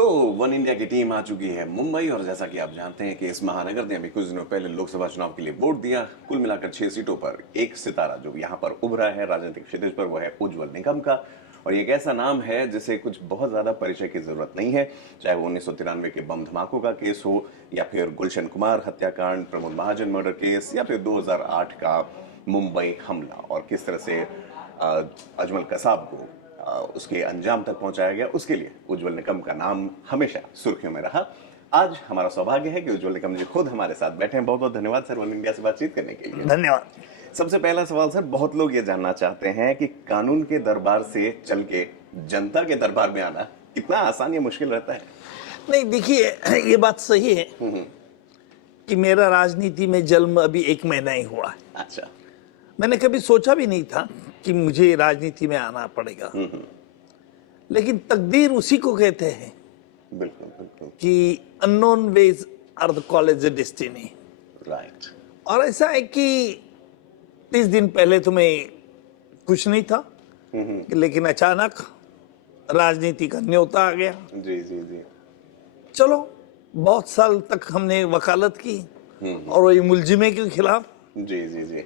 तो one India की team आ चुकी है मुंबई और जैसा कि आप जानते हैं कि इस महानगर ने अभी कुछ दिनों पहले लोकसभा चुनाव के लिए वोट दिया। कुल मिलाकर 6 सीटों पर एक सितारा जो यहाँ पर उभरा है राजनीतिक क्षितिज पर वो है उज्जवल निकम का। और ये एक ऐसा नाम है जिसे कुछ बहुत ज्यादा परिचय की जरूरत नहीं है, चाहे वो 1993 के बम धमाकों का केस हो या फिर गुलशन कुमार हत्याकांड, प्रमोद महाजन मर्डर केस या फिर 2008 का मुंबई हमला और किस तरह से अजमल कसाब को उसके अंजाम तक पहुंचाया गया। उसके लिए उज्जवल निकम का नाम हमेशा सुर्खियों में रहा। आज हमारा सौभाग्य है कि उज्जवल निकम जी खुद हमारे साथ बैठे हैं। बहुत बहुत धन्यवाद सर वन इंडिया से बातचीत करने के लिए। धन्यवाद। सबसे पहला सवाल सर, बहुत लोग ये जानना चाहते हैं कि कानून के दरबार से चल के जनता के दरबार में आना कितना आसान या मुश्किल रहता है? नहीं, देखिए, ये बात सही है कि मेरा राजनीति में जन्म अभी 1 महीना ही हुआ है। अच्छा। मैंने कभी सोचा भी नहीं था कि मुझे राजनीति में आना पड़ेगा, लेकिन तकदीर उसी को कहते हैं। बिल्कुल बिल्कुल। कि unknown ways are the college destiny. Right. और ऐसा है कि 30 दिन पहले तो मैं कुछ नहीं था, लेकिन अचानक राजनीति का न्योता आ गया। जी जी जी। चलो, बहुत साल तक हमने वकालत की और वही मुलजिमे के खिलाफ। जी जी जी।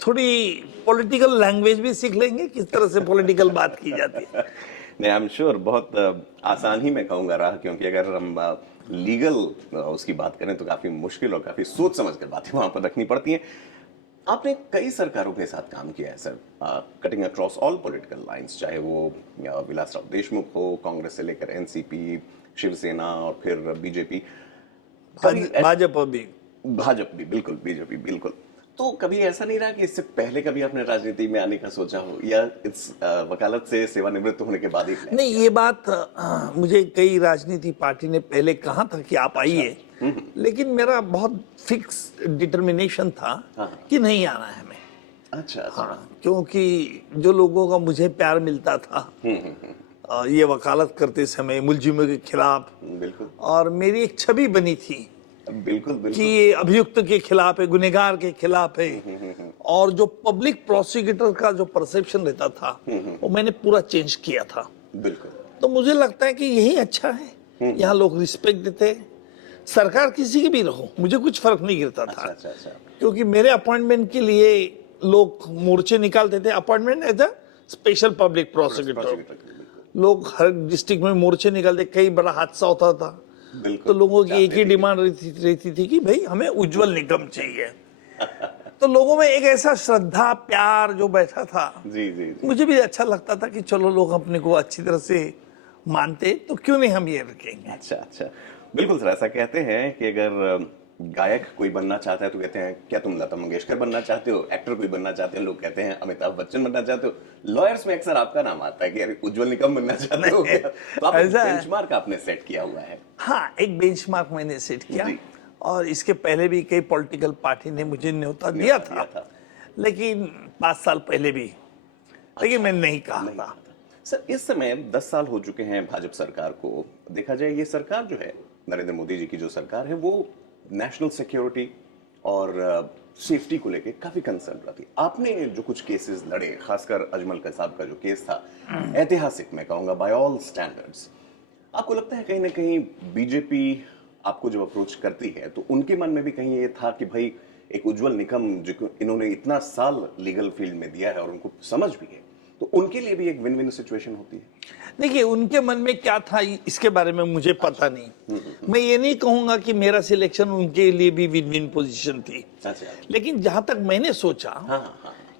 थोड़ी पॉलिटिकल लैंग्वेज भी सीख लेंगे, किस तरह से पॉलिटिकल बात की जाती है। नहीं, आई एम श्योर बहुत आसान ही मैं कहूँगा रहा, क्योंकि अगर हम लीगल उसकी बात करें तो काफी मुश्किल और काफी सोच समझ कर बातें वहां पर रखनी पड़ती हैं। आपने कई सरकारों के साथ काम किया है sir, cutting across all political lines, चाहे वो विलासराव देशमुख हो, कांग्रेस से लेकर एनसीपी, शिवसेना और फिर बीजेपी, भाजपा भी, बिल्कुल बीजेपी बिल्कुल। तो कभी ऐसा नहीं रहा कि इससे पहले कभी आपने राजनीति में आने का सोचा हो, या इस वकालत से सेवानिवृत्त होने के बाद ही? नहीं, ये बात मुझे कई राजनीति पार्टी ने पहले कहा था कि आप आइए, लेकिन मेरा बहुत फिक्स डिटर्मिनेशन था कि नहीं आना है हमें। अच्छा। हाँ, क्योंकि जो लोगों का मुझे प्यार मिलता था ये वकालत करते समय मुलजिमों के खिलाफ, बिल्कुल, और मेरी एक छवि बनी थी बिल्कुल बिल्कुल कि ये अभियुक्त के खिलाफ है, गुनहगार के खिलाफ है। और जो पब्लिक प्रोसिक्यूटर का जो परसेप्शन रहता था वो मैंने पूरा चेंज किया था। बिल्कुल। तो मुझे लगता है कि यही अच्छा है, यहाँ लोग रिस्पेक्ट देते हैं। सरकार किसी की भी रहो, मुझे कुछ फर्क नहीं गिरता था। अच्छा। क्योंकि मेरे अपॉइंटमेंट के लिए लोग मोर्चे निकालते थे, appointment as a special public prosecutor. लोग हर डिस्ट्रिक्ट में मोर्चे निकालते, कई बड़ा हादसा होता था, तो लोगों की एक ही डिमांड रहती थी कि भाई हमें उज्जवल निकम चाहिए। तो लोगों में एक ऐसा श्रद्धा प्यार जो बैठा था, जी। मुझे भी अच्छा लगता था कि चलो लोग अपने को अच्छी तरह से मानते, तो क्यों नहीं हम ये रखेंगे। अच्छा। बिल्कुल सर, ऐसा कहते हैं कि अगर गायक कोई बनना चाहता है तो कहते हैं क्या तुम लता मंगेशकर बनना चाहते हो, एक्टर कोई बनना चाहते हो लोग कहते हैं अमिताभ बच्चन बनना चाहते हो, लॉयर्स में अक्सर आपका नाम आता है कि अरे उज्जवल निकम बनना चाहते हो क्या? तो आप बेंचमार्क आपने सेट किया हुआ है। हाँ, एक बेंचमार्क मैंने सेट किया, और इसके पहले भी कई पॉलिटिकल पार्टी ने मुझे न्योता दिया था, लेकिन 5 साल पहले भी, लेकिन मैंने नहीं कहा था। सर, इस समय 10 साल हो चुके हैं भाजपा सरकार को। देखा जाए ये सरकार जो है, नरेंद्र मोदी जी की जो सरकार है, वो नेशनल सिक्योरिटी और सेफ्टी को लेके काफी कंसर्न रहती। आपने जो कुछ केसेस लड़े, खासकर अजमल कसाब का जो केस था, ऐतिहासिक मैं कहूंगा बाय ऑल स्टैंडर्ड्स, आपको लगता है कहीं ना कहीं बीजेपी आपको जब अप्रोच करती है तो उनके मन में भी कहीं ये था कि भाई एक उज्जवल निकम जो इन्होंने इतना साल लीगल फील्ड में दिया है और उनको समझ भी है, तो उनके लिए भी एक विन विन सिचुएशन होती है? देखिए, उनके मन में क्या था इसके बारे में मुझे पता नहीं। मैं ये नहीं कहूंगा कि मेरा सिलेक्शन उनके लिए भी विन विन पोजीशन थी। लेकिन जहां तक मैंने सोचा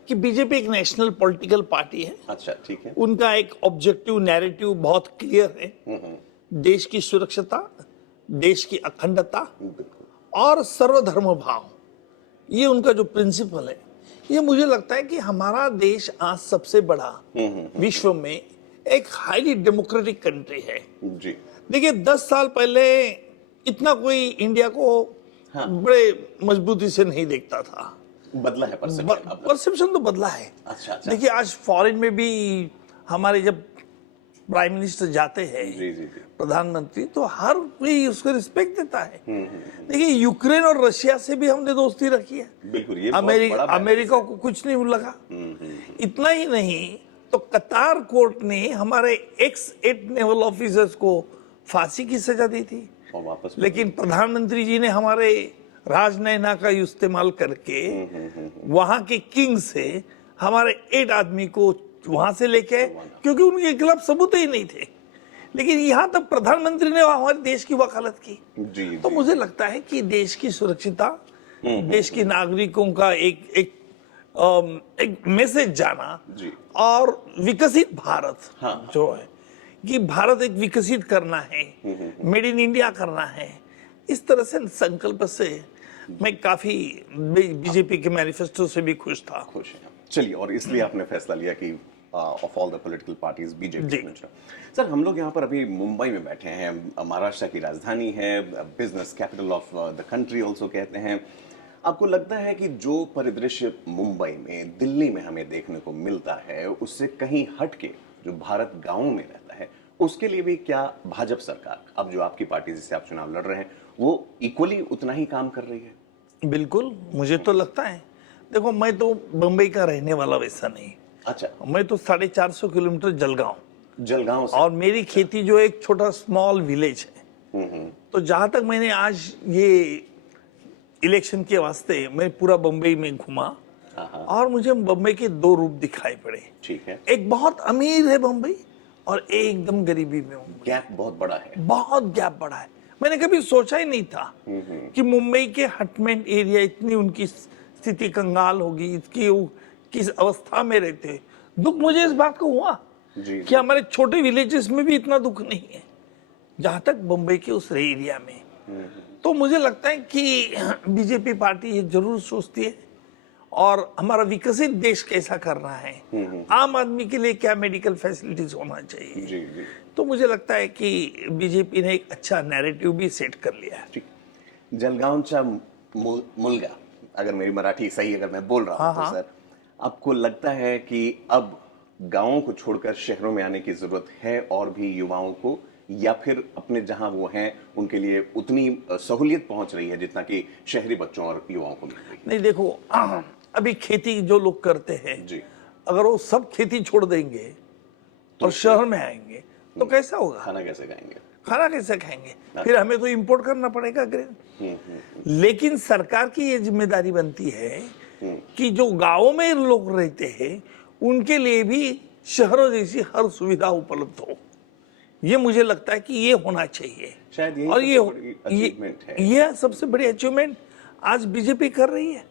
कि बीजेपी एक नेशनल पॉलिटिकल पार्टी है। अच्छा, ठीक है। उनका एक ऑब्जेक्टिव नैरेटिव बहुत क्लियर है, देश की सुरक्षता, देश की अखंडता और सर्वधर्म भाव, ये उनका जो प्रिंसिपल है। ये मुझे लगता है कि हमारा देश आज सबसे बड़ा विश्व में एक हाईली डेमोक्रेटिक कंट्री है जी। देखिए, 10 साल पहले इतना कोई इंडिया को बड़े मजबूती से नहीं देखता था। बदला है परसेप्शन तो बदला है। अच्छा। देखिए, आज फॉरेन में भी हमारे जब प्राइम मिनिस्टर जाते हैं, प्रधानमंत्री, तो हर कोई उसको रिस्पेक्ट देता है। देखिए, यूक्रेन और रशिया से भी हमने दोस्ती रखी है। बिल्कुल, ये अमेरिका को कुछ नहीं लगा। इतना ही नहीं तो कतार कोर्ट ने हमारे एक्स 8 नेवल ऑफिसर्स को फांसी की सजा दी थी, और वापस लेकिन प्रधानमंत्री जी ने हमारे राजनयना का इस्तेमाल करके वहां के किंग से हमारे 8 आदमी को वहां से लेके आए, क्योंकि उनके खिलाफ सबूत ही नहीं थे। लेकिन यहां तक प्रधानमंत्री ने हमारे देश की वकालत की। जी, तो मुझे लगता है कि देश की सुरक्षिता, देश के नागरिकों का एक मैसेज जाना जी। और विकसित भारत हाँ। जो है कि भारत एक विकसित करना है, मेड इन इंडिया करना है, इस तरह से संकल्प से मैं काफी बीजेपी के मैनिफेस्टो से भी खुश था। खुश हैं। चलिए, और इसलिए आपने फैसला लिया कि of all the political parties BJP ji. Sir, हम लोग यहाँ पर अभी मुंबई में बैठे हैं, महाराष्ट्र की राजधानी है, business capital of the country also कहते हैं। आपको लगता है कि जो परिदृश्य मुंबई में, दिल्ली में हमें देखने को मिलता है, उससे कहीं हट के जो भारत गांवों में रहता है, उसके लिए भी क्या भाजपा सरकार, अब जो आपकी पार्टी जिससे आप चुनाव लड़ रहे हैं, वो इक्वली उतना ही काम कर रही है? बिल्कुल, मुझे तो लगता है। देखो, मैं तो मुंबई का रहने वाला वैसा नहीं। अच्छा। मैं तो 450 किलोमीटर जलगांव से। और मेरी खेती जो एक छोटा स्मॉल विलेज है। तो जहां तक मैंने आज ये इलेक्शन के वास्ते मैं पूरा बम्बई में घूमा, और मुझे बम्बई के 2 रूप दिखाई पड़े। ठीक है। एक बहुत अमीर है बम्बई, और एकदम गरीबी में मुंबई। गैप बहुत बड़ा है। बहुत गैप बड़ा है। मैंने कभी सोचा ही नहीं था कि मुंबई के हटमेंट एरिया इतनी उनकी स्थिति कंगाल होगी, इसकी किस अवस्था में रहते। दुख मुझे इस बात को हुआ कि हमारे छोटे विलेजेस में भी इतना दुख नहीं है जहां तक मुंबई के उस एरिया में। तो मुझे लगता है कि बीजेपी पार्टी ये जरूर सोचती है, और हमारा विकसित देश कैसा करना है, आम आदमी के लिए क्या मेडिकल फैसिलिटीज होना चाहिए। जी, जी। तो मुझे लगता है कि बीजेपी ने एक अच्छा नैरेटिव भी सेट कर लिया है। ठीक। जलगांवचा मुलगा, अगर मेरी मराठी सही अगर मैं बोल रहा हूँ तो सर, आपको लगता है कि अब गांवों को छोड़कर शहरों में आने की जरूरत है और भी युवाओं को, या फिर अपने जहां वो हैं उनके लिए उतनी सहूलियत पहुंच रही है जितना कि शहरी बच्चों और युवाओं को मिल रही है? नहीं, देखो, अभी खेती जो लोग करते हैं जी। अगर वो सब खेती छोड़ देंगे और शहर में आएंगे तो कैसा होगा? खाना कैसे खाएंगे? खाना कैसे खाएंगे? फिर हमें तो इंपोर्ट करना पड़ेगा ग्रेन। लेकिन सरकार की ये जिम्मेदारी बनती है कि जो गांवों में लोग रहते हैं उनके लिए भी शहरों जैसी हर सुविधा उपलब्ध हो। ये मुझे लगता है कि ये होना चाहिए, शायद यही और सबसे बड़ी अचीवमेंट है। ये सबसे बड़ी अचीवमेंट आज बीजेपी कर रही है।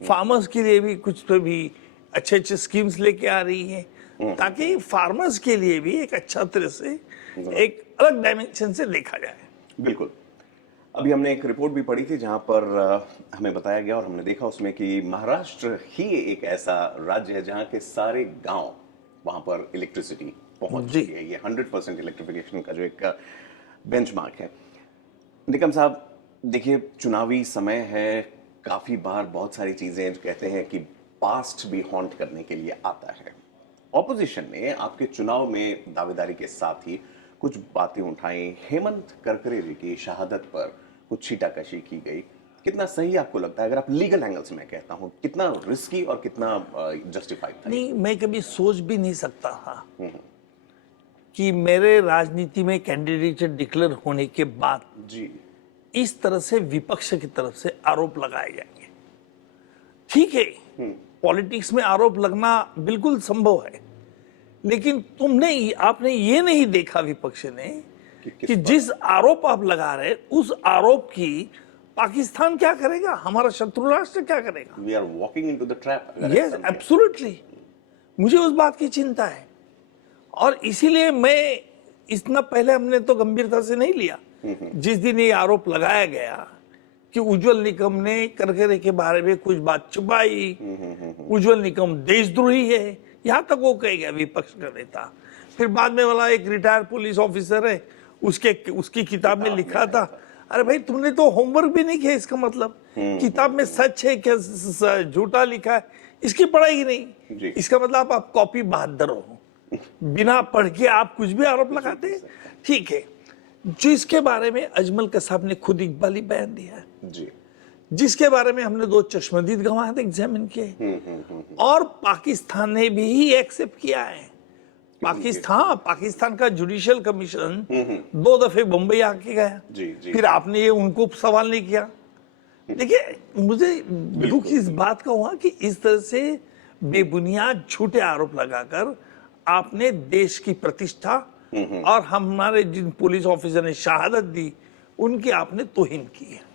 फार्मर्स के लिए भी कुछ तो भी अच्छे अच्छे स्कीम्स लेके आ रही है, ताकि फार्मर्स के लिए भी एक अच्छा तरह से एक अलग डायमेंशन से देखा जाए। बिल्कुल। अभी हमने एक रिपोर्ट भी पढ़ी थी जहां पर हमें बताया गया और हमने देखा उसमें कि महाराष्ट्र ही एक ऐसा राज्य है जहां के सारे गांव, वहां पर इलेक्ट्रिसिटी पहुंच चुकी है। ये 100% इलेक्ट्रिफिकेशन का जो एक बेंचमार्क है। निकम साहब, देखिए, चुनावी समय है, काफी बार बहुत सारी चीजें कहते हैं कि पास्ट भी हॉन्ट करने के लिए आता है। ऑपोजिशन ने आपके चुनाव में दावेदारी के साथ ही कुछ बातें उठाई। हेमंत करकरे जी की शहादत पर कुछ छीटाकशी की गई। कितना सही आपको लगता है, अगर आप लीगल एंगल से मैं कहता हूं, कितना रिस्की और कितना जस्टिफाइड था? नहीं, मैं कभी सोच भी नहीं सकता था कि मेरे राजनीति में कैंडिडेट डिक्लेयर होने के बाद जी, इस तरह से विपक्ष की तरफ से आरोप लगाए जाएंगे। ठीक है, पॉलिटिक्स में आरोप लगना बिल्कुल संभव है, लेकिन आपने ये नहीं देखा विपक्ष ने कि जिस आरोप आप लगा रहे उस आरोप की पाकिस्तान क्या करेगा, हमारा शत्रु राष्ट्र क्या करेगा। We are walking into the trap. Yes, absolutely, मुझे उस बात की चिंता है, और इसीलिए मैं इतना पहले हमने तो गंभीरता से नहीं लिया। जिस दिन ये आरोप लगाया गया कि उज्जवल निकम ने करकरे के बारे में कुछ बात छुपाई, उज्जवल निकम देशद्रोही है, यहां तक वो कह गया विपक्ष का नेता। फिर बाद में वाला एक रिटायर्ड पुलिस ऑफिसर है, उसकी किताब में लिखा था, अरे भाई तुमने तो होमवर्क भी नहीं किया, इसका मतलब किताब में सच है क्या झूठा लिखा है इसकी पढ़ाई नहीं, इसका मतलब आप कॉपी बहादुर हो, बिना पढ़ के आप कुछ भी आरोप लगाते हैं। ठीक है, जिसके बारे में अजमल कसाब ने खुद इकबाली बयान दिया है जी, जिसके बारे में हमने 2 चश्मदीद गवाह एग्जामिन किए, और पाकिस्तान ने भी एक्सेप्ट किया है, पाकिस्तान का जुडिशियल कमीशन 2 दफे बम्बई आके गया। जी जी फिर आपने ये उनको सवाल नहीं किया। देखिए, मुझे दुख इस बात का हुआ कि इस तरह से बेबुनियाद झूठे आरोप लगाकर आपने देश की प्रतिष्ठा और हमारे जिन पुलिस ऑफिसर ने शहादत दी उनकी आपने तौहीन की है।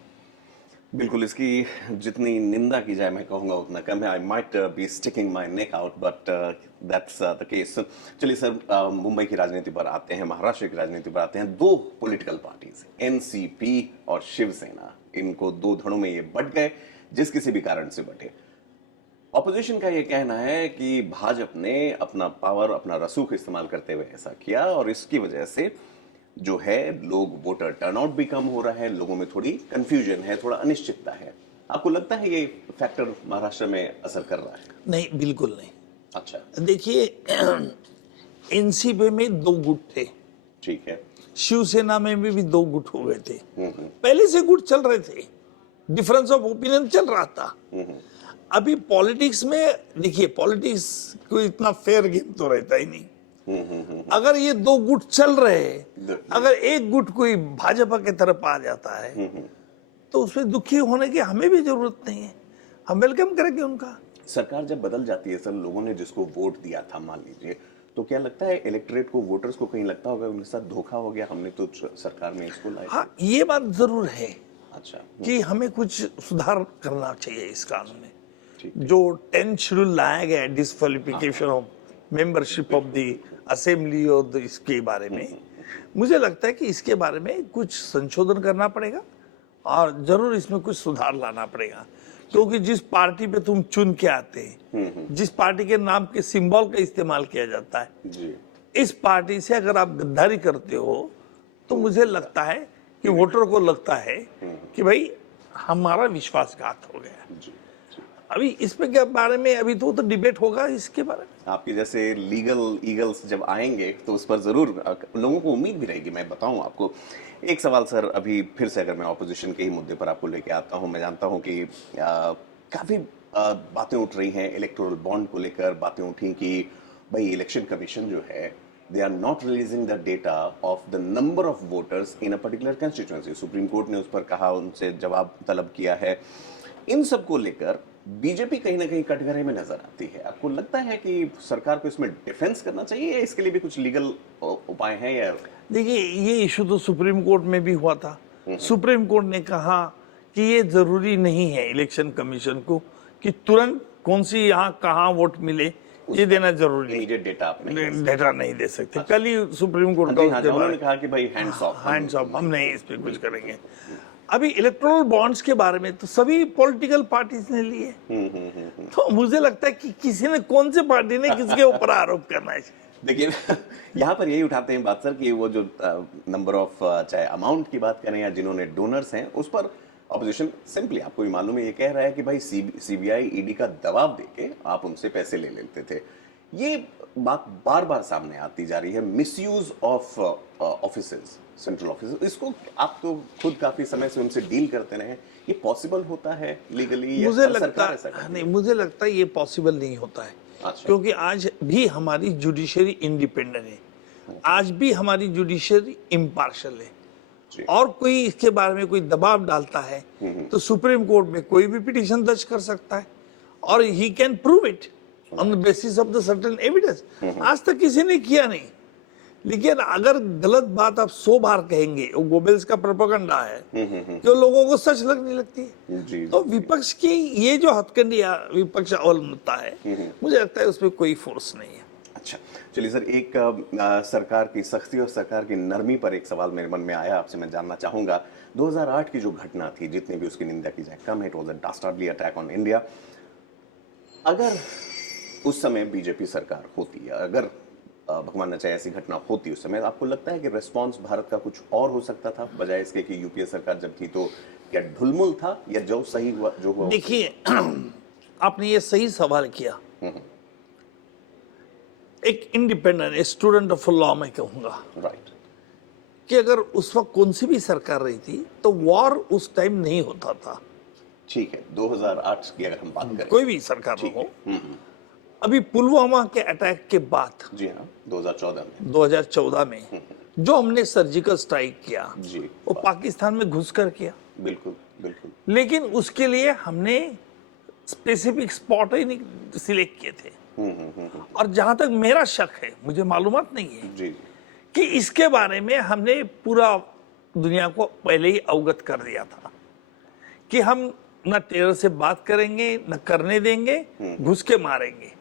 बिल्कुल, इसकी जितनी निंदा की जाए मैं कहूंगा उतना कम है। I might be sticking my neck out but that's the case. चलिए सर, मुंबई की राजनीति पर आते हैं, महाराष्ट्र की राजनीति पर आते हैं। 2 पॉलिटिकल पार्टीज, एनसीपी और शिवसेना, इनको 2 धड़ों में ये बंट गए, जिस किसी भी कारण से बटे। ऑपोजिशन का ये कहना है कि भाजपा ने अपना पावर, अपना रसूख इस्तेमाल करते हुए ऐसा किया और इसकी वजह से जो है लोग वोटर टर्नआउट भी कम हो रहा है, लोगों में थोड़ी कंफ्यूजन है, थोड़ा अनिश्चितता है। आपको लगता है ये फैक्टर महाराष्ट्र में असर कर रहा है? नहीं, बिल्कुल नहीं। अच्छा, देखिए, एनसीपी में 2 गुट थे, ठीक है। शिवसेना में भी 2 गुट हो गए थे। पहले से गुट चल रहे थे, डिफरेंस ऑफ ओपिनियन चल रहा था। अभी पॉलिटिक्स में देखिए, पॉलिटिक्स कोई इतना फेयर गेम तो रहता ही नहीं। अगर ये 2 गुट चल रहे, अगर एक गुट कोई भाजपा की तरफ आ जाता है तो उसमें दुखी होने की हमें भी जरूरत नहीं है, हम वेलकम करेंगे उनका। सरकार जब बदल जाती है सर, लोगों ने जिसको वोट दिया था मान लीजिए, तो क्या लगता है इलेक्टोरेट को, वोटर्स को कहीं लगता होगा उनके साथ धोखा हो गया, हमने तो सरकार में इसको लाया? हाँ, ये बात जरूर है। अच्छा, कि हमें कुछ सुधार करना चाहिए इस कानून में। ठीक। जो 10th शेड्यूल लाया गया है, disqualification of membership of the assembly और इसके बारे में, मुझे लगता है कि इसके बारे में कुछ संशोधन करना पड़ेगा और जरूर इसमें कुछ सुधार लाना पड़ेगा। क्योंकि जिस पार्टी पे तुम चुन के आते हैं, जिस पार्टी के नाम के सिंबल का इस्तेमाल किया जाता है, जी। इस पार्टी से अगर आप गद्दारी करते हो तो मुझे लगता है कि वोटर को लगता है कि भाई हमारा विश्वासघात हो गया। जी। अभी इसमें क्या बारे में अभी तो डिबेट होगा इसके बारे में। आपके जैसे लीगल ईगल्स जब आएंगे तो उस पर जरूर लोगों को उम्मीद भी रहेगी। मैं बताऊं आपको एक सवाल सर, अभी फिर से अगर मैं ऑपोजिशन के ही मुद्दे पर आपको लेके आता हूं, मैं जानता हूं कि काफी बातें उठ रही हैं इलेक्टोरल बॉन्ड को लेकर। बातें उठी कि भाई इलेक्शन कमीशन जो है, they are not releasing the data of the number of voters in a particular constituency। Supreme court ने उस पर कहा, उनसे जवाब तलब किया है। इन सब को लेकर बीजेपी कहीं ना कहीं कटघरे में नजर आती है। आपको लगता है कि सरकार को इसमें डिफेंस करना चाहिए या इसके लिए भी कुछ लीगल उपाय हैं? या देखिए, ये इशू तो सुप्रीम कोर्ट में भी हुआ था। सुप्रीम कोर्ट ने कहा कि ये जरूरी नहीं है इलेक्शन कमीशन को कि तुरंत कौन सी यहाँ कहाँ वोट मिले ये देना जरूरी नहीं। इमीडिएट डेटा आप डेटा नहीं दे सकते। कल ही सुप्रीम कोर्ट उन्होंने कहा कि भाई हैंड्स ऑफ, हम नहीं इस पे कुछ करेंगे। अभी इलेक्टोरल बॉन्ड्स के बारे में तो सभी पॉलिटिकल पार्टीज ने लिए, तो मुझे लगता है कि किसी ने, कौन से पार्टी ने किसके ऊपर आरोप करना है। देखिए यहाँ पर यही उठाते हैं बात सर कि वो जो नंबर ऑफ, चाहे अमाउंट की बात करें या जिन्होंने डोनर्स हैं, उस पर ऑपोजिशन सिंपली, आपको भी मालूम है, ये कह रहा है कि भाई सीबीआई ईडी का दबाव देके आप उनसे पैसे ले लेते थे। ये बात बार बार सामने आती जा रही है, misuse of offices, central office. इसको आप तो खुद काफी समय से उनसे डील करते रहे, ये पॉसिबल होता है लीगली? मुझे लगता नहीं, मुझे लगता है ये पॉसिबल नहीं होता है। अच्छा। क्योंकि आज भी हमारी जुडिशरी इंडिपेंडेंट है, आज भी हमारी जुडिशरी इम्पार्शल है। और कोई इसके बारे में कोई दबाव डालता है तो सुप्रीम कोर्ट में कोई भी पिटीशन दर्ज कर सकता है और he can prove it on the basis of the certain evidence. आज तक किसी ने किया नहीं। लेकिन अगर गलत बात आप 100 बार कहेंगे, वो गोबेल्स का प्रोपेगेंडा है जो लोगों को सच लगने लगती है। तो विपक्ष की ये जो हथकंडियां विपक्ष अवलंबता है, मुझे लगता है उसमें कोई फोर्स नहीं है। अच्छा, चलिए सर, एक सरकार की सख्ती और सरकार की नरमी पर एक सवाल मेरे मन में आया, आपसे मैं जानना चाहूंगा। 2008 की जो घटना थी, जितनी भी उसकी निंदा की जाए कम है, it was a dastardly attack on India. अगर उस समय बीजेपी सरकार होती, अगर भगवान न चाहे ऐसी घटना होती उस समय, आपको लगता है कि रिस्पॉन्स भारत का कुछ और हो सकता था बजाय इसके कि यूपीए सरकार जब थी तो क्या ढुलमुल था या जो सही हुआ जो हुआ? देखिए, आपने ये सही सवाल किया। एक इंडिपेंडेंट स्टूडेंट ऑफ लॉ मैं कहूंगा, राइट, कि अगर उस वक्त कौन सी भी सरकार रही थी तो वॉर उस टाइम नहीं होता था। ठीक है, 2008 की अगर हम बात करें, कोई भी सरकार हो, अभी पुलवामा के अटैक के बाद जी हाँ, 2014 में जो हमने सर्जिकल स्ट्राइक किया जी, वो पाकिस्तान में घुसकर किया, बिल्कुल बिल्कुल लेकिन उसके लिए हमने स्पेसिफिक स्पॉट ही नहीं सिलेक्ट किए थे। और जहां तक मेरा शक है, मुझे मालूमात नहीं है जी जी कि इसके बारे में हमने पूरा दुनिया को पहले ही अवगत कर दिया था कि हम न टेरर से बात करेंगे, न करने देंगे, घुस के मारेंगे।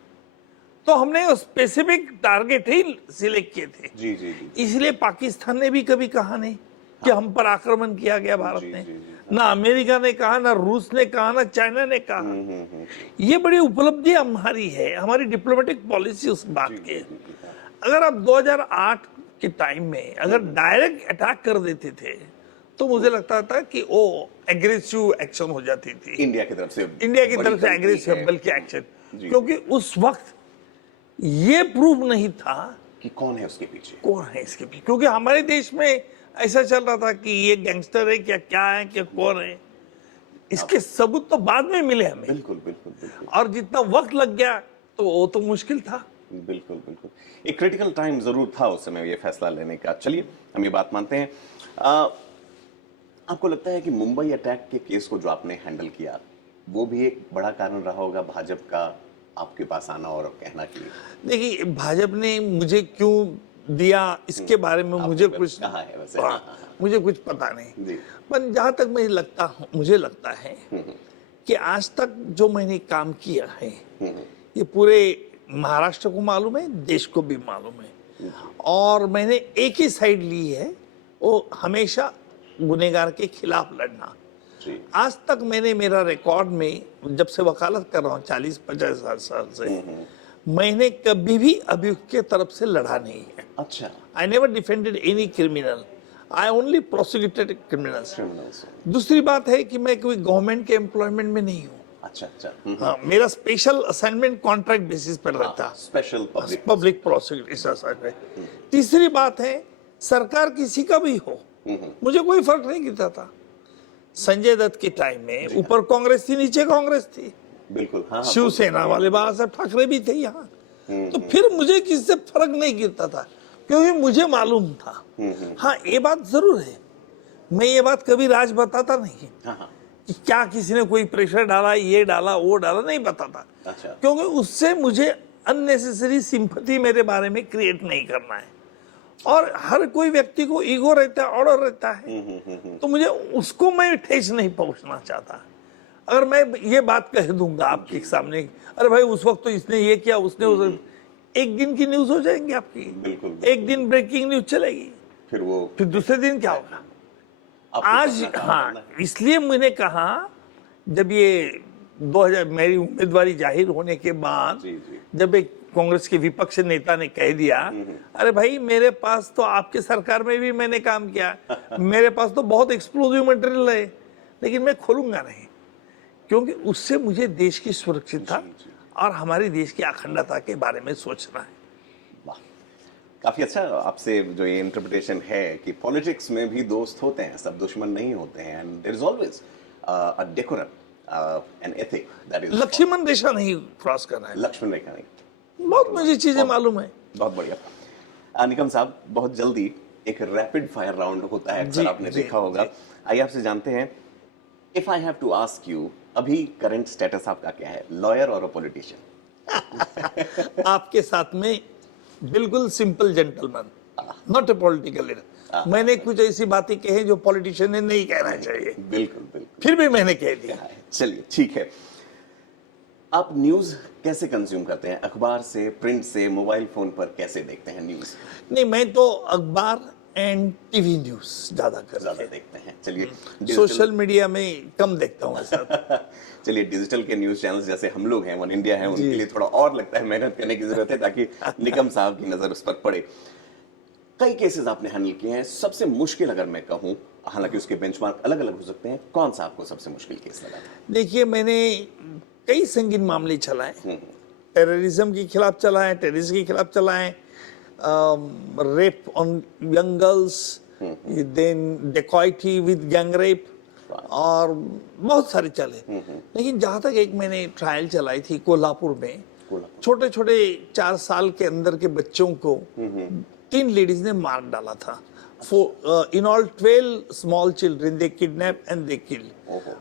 तो हमने स्पेसिफिक टारगेट ही सिलेक्ट किए थे। जी जी जी इसलिए पाकिस्तान ने भी कभी कहा नहीं कि हम पर आक्रमण किया गया भारत जी, ने। जी, जी। ना अमेरिका ने कहा, ना रूस ने कहा, ना चाइना ने कहा। ये बड़ी उपलब्धि हमारी है, हमारी डिप्लोमेटिक पॉलिसी उस बात की है। अगर आप 2008 के टाइम में अगर डायरेक्ट अटैक कर देते थे तो मुझे लगता था कि वो एग्रेसिव एक्शन हो जाती थी इंडिया की तरफ से इंडिया की बड़ी तरफ से, country एग्रेसिव है। बल्कि एक्शन, जी। क्योंकि उस वक्त ये प्रूव नहीं था कि कौन है उसके पीछे। कौन है इसके पीछे, क्योंकि हमारे देश में ऐसा चल रहा था कि ये गैंगस्टर है, क्या क्या है, क्या कौन है। इसके सबूत तो बाद में मिले हमें, बिल्कुल बिल्कुल बिल्कुल और जितना वक्त लग गया तो वो तो मुश्किल था। बिल्कुल बिल्कुल एक क्रिटिकल टाइम जरूर था उस समय ये फैसला लेने का। चलिए हम ये बात मानते हैं। आपको लगता है कि मुंबई अटैक के केस को जो आपने हैंडल किया वो भी एक बड़ा कारण रहा होगा भाजपा का आपके पास आना और कहना कि देखिए, भाजपा ने मुझे क्यों दिया इसके बारे में मुझे कुछ कहा है वैसे। हाँ, मुझे कुछ पता नहीं। जी पर जहां तक मुझे लगता है कि आज तक जो मैंने काम किया है ये पूरे महाराष्ट्र को मालूम है, देश को भी मालूम है। और मैंने एक ही साइड ली है, वो हमेशा गुनहगार के खिलाफ लड़ना। जी आज तक मैंने मेरा रिकॉर्ड में, जब से वकालत कर रहा हूँ 40-50 साल से, मैंने कभी भी अभियुक्त के तरफ से लड़ा नहीं है। अच्छा I never defended any criminal, I only prosecuted criminals. criminals। दूसरी बात है कि मैं कोई गवर्नमेंट के एम्प्लॉयमेंट में नहीं हूँ। अच्छा अच्छा हाँ, मेरा स्पेशल असाइनमेंट कॉन्ट्रैक्ट बेसिस पर रहता, स्पेशल पब्लिक प्रोसिक्यूटर। तीसरी बात है, सरकार किसी का भी हो, मुझे कोई फर्क नहीं गिरता था। संजय दत्त के टाइम में ऊपर कांग्रेस थी, नीचे कांग्रेस थी, बिल्कुल हाँ शिवसेना वाले बाला साहब ठाकरे भी थे यहाँ। तो फिर मुझे किससे फर्क नहीं गिरता था, क्योंकि मुझे मालूम था। हाँ, ये बात जरूर है, मैं ये बात कभी राज बताता नहीं हाँ कि क्या किसी ने कोई प्रेशर डाला, ये डाला, वो डाला, नहीं बताता। अच्छा क्योंकि उससे मुझे अननेसेसरी सिंपैथी मेरे बारे में क्रिएट नहीं करना है। और हर कोई व्यक्ति को ईगो रहता है, ऑर्डर रहता है, तो मुझे उसको मैं ठेस नहीं पहुंचना चाहता। अगर मैं ये बात कह दूंगा आपके सामने, अरे भाई उस वक्त तो इसने ये किया, उसने एक दिन की न्यूज हो जाएंगी आपकी, बिल्कुल एक दिन ब्रेकिंग न्यूज चलेगी, फिर दूसरे दिन क्या होगा। आज हाँ, इसलिए मैंने कहा, जब ये 2000 मेरी उम्मीदवारी जाहिर होने के बाद, जी जी जब एक कांग्रेस के विपक्ष नेता ने कह दिया, अरे भाई मेरे पास तो आपके सरकार में भी मैंने काम किया, मेरे पास तो बहुत एक्सप्लोजिव मटेरियल है, लेकिन मैं खोलूंगा नहीं, क्योंकि उससे मुझे देश की सुरक्षितता और हमारे देश की अखंडता के बारे में सोचना है। वाह, काफी अच्छा आपसे जो ये इंटरप्रिटेशन है कि पॉलिटिक्स में भी दोस्त होते हैं, सब दुश्मन नहीं होते हैं, and there is always a decorum an ethic that is Lakshman Rekha नहीं क्रॉस करना है। लक्ष्मण रेखा नहीं। बहुत मुझे चीजें मालूम है। बहुत बढ़िया। निकम साहब, बहुत जल्दी एक रैपिड फायर राउंड होता है, अक्सर आपने देखा होगा। आइए आपसे जानते हैं, if I have to ask you, अभी करंट स्टेटस आपका क्या है, लॉयर और पॉलिटिशियन? आपके साथ में बिल्कुल simple gentleman, not a political leader. मैंने कुछ ऐसी बातें कही जो पॉलिटिशियन ने नहीं कहना चाहिए, बिल्कुल बिल्कुल, फिर भी मैंने कह दिया। चलिए ठीक है। आप न्यूज कैसे कंज्यूम करते हैं? अखबार से, प्रिंट से, मोबाइल फोन पर कैसे देखते हैं न्यूज? नहीं, मैं तो अखबार एंड टीवी न्यूज ज्यादा देखते हैं। चलिए, सोशल मीडिया में कम देखता हूँ ऐसा। चलिए, डिजिटल के न्यूज चैनल्स जैसे हम लोग हैं, वन इंडिया है, उनके लिए थोड़ा और लगता है मेहनत करने की जरूरत है, ताकि निकम साहब की नजर उस पर पड़े। कई केसेस आपने हैंडल किए हैं, सबसे मुश्किल अगर मैं कहूं, हालांकि उसके बेंचमार्क अलग अलग हो सकते हैं, कौन सा आपको सबसे मुश्किल केस लगा? देखिए, मैंने कई संगीन मामले चलाए, टेररिज्म के खिलाफ चलाए, टेररिज्म के खिलाफ चलाए, rape on young girls, then dacoity with gang rape, और बहुत सारे चले। लेकिन जहां तक एक मैंने ट्रायल चलाई थी कोल्हापुर में, छोटे छोटे 4 साल के अंदर के बच्चों को 3 लेडीज ने मार डाला था। In all 12 small children they kidnap and they kill,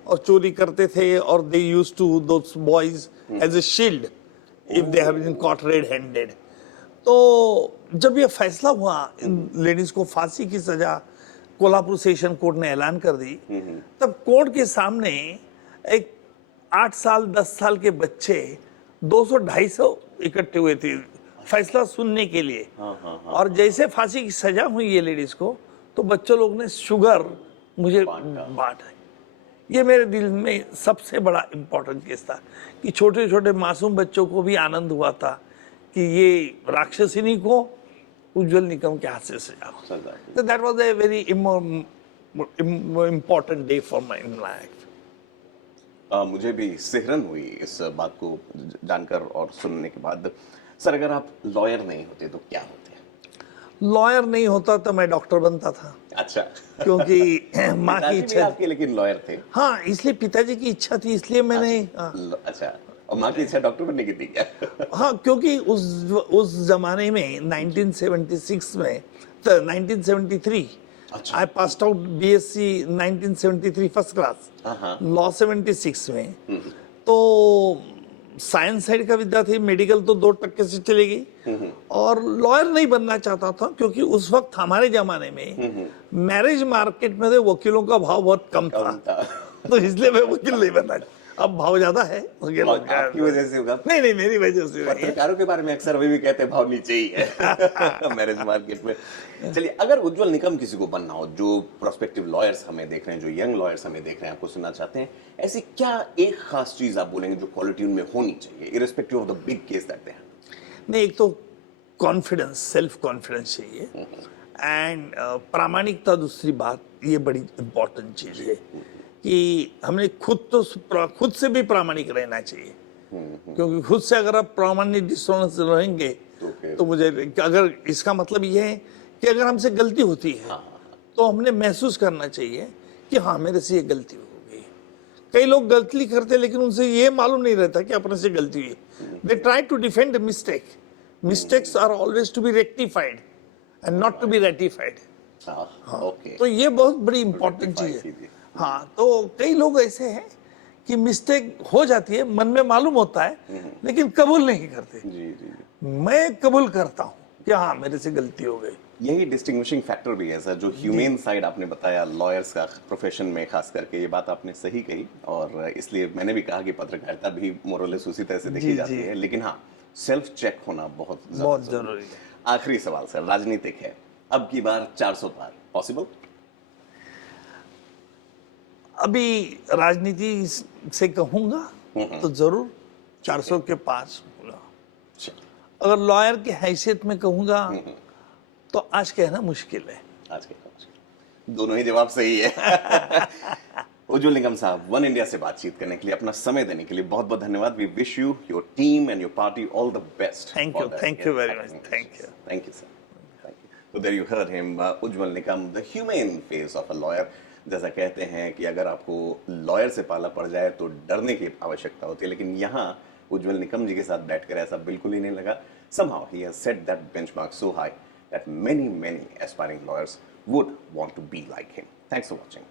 और चोरी करते थे, और they used to those boys as a shield if they have been caught red handed. तो जब ये फैसला हुआ, इन लेडीज को फांसी की सजा कोल्हापुर सेशन कोर्ट ने ऐलान कर दी, तब कोर्ट के सामने एक 8 साल 10 साल के बच्चे 200-250 इकट्ठे हुए थे फैसला सुनने के लिए। और जैसे फांसी की सजा हुई ये लेडीज को, तो बच्चों लोग ने शुगर मुझे बांटा। ये मेरे दिल में सबसे बड़ा इम्पोर्टेंट केस था कि छोटे छोटे मासूम बच्चों को भी आनंद हुआ था कि ये राक्षसिनी को उज्जवल निकम के हाथ से सजा हो। तो that was a very important day for my life. मुझे भी सिहरन हुई इस बात को जानकर और सुनने के बाद। सर, अगर आप लॉयर नहीं होते तो क्या होते? लॉयर नहीं होता तो मैं डॉक्टर बनता था। अच्छा। क्योंकि माँ की पिताजी भी इच्छा, आपके लेकिन लॉयर थे? हाँ, इसलिए पिताजी की इच्छा थी, इसलिए मैंने अच्छा, और माँ की इच्छा डॉक्टर बनने की थी क्या? हाँ, क्योंकि उस जमाने में 1976 में, 1973 अच्छा। I passed out BSc 1973 first class, law 76 में। तो साइंस साइड का विद्यार्थी, मेडिकल तो 2% से चली गई, और लॉयर नहीं बनना चाहता था क्योंकि उस वक्त हमारे जमाने में मैरिज मार्केट में वकीलों का भाव बहुत कम था। तो इसलिए मैं वकील नहीं बनना। अब भाव ज्यादा है, आपकी वजह से होगा? नहीं, मेरी वजह से नहीं। पत्रकारों के बारे में अक्सर अभी भी कहते हैं भाव नीचे ही है मैरिज मार्केट में। चलिए, अगर उज्जवल निकम किसी को बनना हो, जो प्रोस्पेक्टिव लॉयर्स हमें देख रहे हैं, जो यंग लॉयर्स हमें देख रहे हैं, आपको सुनना चाहते हैं, ऐसी क्या एक खास चीज आप बोलेंगे जो क्वालिटी उनमें होनी चाहिए, irrespective of the big case that they have? नहीं, एक तो कॉन्फिडेंस, सेल्फ कॉन्फिडेंस चाहिए, एंड प्रामाणिकता दूसरी बात, ये बड़ी इंपॉर्टेंट चीज है कि हमने खुद से भी प्रामाणिक रहना चाहिए। क्योंकि खुद से अगर आप प्रामाणिक डिसऑनेस्ट रहेंगे तो मुझे, अगर इसका मतलब ये है कि अगर हमसे गलती होती है तो हमने महसूस करना चाहिए कि हाँ, मेरे से ये गलती हो गई। कई लोग गलती करते लेकिन उनसे ये मालूम नहीं रहता कि अपने से गलती हुई। They try to defend mistake. Mistakes are always to be rectified and not to be ratified. तो ये बहुत बड़ी इंपॉर्टेंट चीज है। हाँ, तो कई लोग ऐसे हैं कि मिस्टेक हो जाती है, मन में मालूम होता है, लेकिन कबूल नहीं करते। मैं कबूल करता हूँ कि हाँ, मेरे से गलती हो गई। यही डिस्टिंग्विशिंग फैक्टर भी है सर, जो ह्यूमन साइड आपने बताया लॉयर्स का प्रोफेशन में, खास करके ये बात आपने सही कही, और इसलिए मैंने भी कहा कि पत्रकारिता भी मोरलेस उसी तरह से देखी जाती है। लेकिन हाँ, सेल्फ चेक होना बहुत जरूरी है। आखिरी सवाल सर, राजनीतिक है, अब की बार 400 पार पॉसिबल? अभी राजनीति से कहूंगा तो जरूर 400 के पास होगा। अगर लॉयर की हैसियत में कहूंगा तो आज कहना मुश्किल है। आज कहना मुश्किल, दोनों ही जवाब सही है। उज्जवल निकम साहब, वन इंडिया से बातचीत करने के लिए, अपना समय देने के लिए बहुत बहुत धन्यवाद। We wish you, your team and your party all the best. Thank you very much. Thank you sir, thank you. तो there you heard him, Ujjwal Nikam, the human face of a lawyer. जैसा कहते हैं कि अगर आपको लॉयर से पाला पड़ जाए तो डरने की आवश्यकता होती है, लेकिन यहाँ उज्जवल निकम जी के साथ बैठकर ऐसा बिल्कुल ही नहीं लगा। Somehow he has set that benchmark so high that many aspiring lawyers would want to be like him. Thanks for watching.